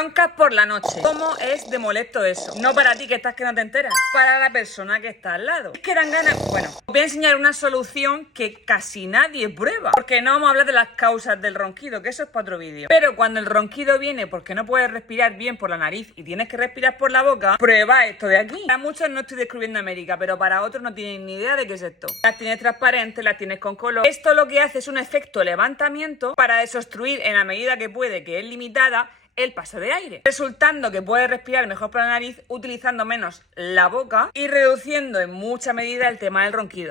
Roncas por la noche. ¿Cómo es de molesto eso? No para ti que estás que no te enteras, para la persona que está al lado. Es que dan ganas. Bueno, os voy a enseñar una solución que casi nadie prueba. Porque no vamos a hablar de las causas del ronquido, que eso es para otro vídeo. Pero cuando el ronquido viene porque no puedes respirar bien por la nariz y tienes que respirar por la boca, prueba esto de aquí. Para muchos no estoy descubriendo América, pero para otros no tienen ni idea de qué es esto. Las tienes transparentes, las tienes con color. Esto lo que hace es un efecto levantamiento para desobstruir en la medida que puede, que es limitada, el paso de aire, resultando que puedes respirar mejor por la nariz utilizando menos la boca y reduciendo en mucha medida el tema del ronquido.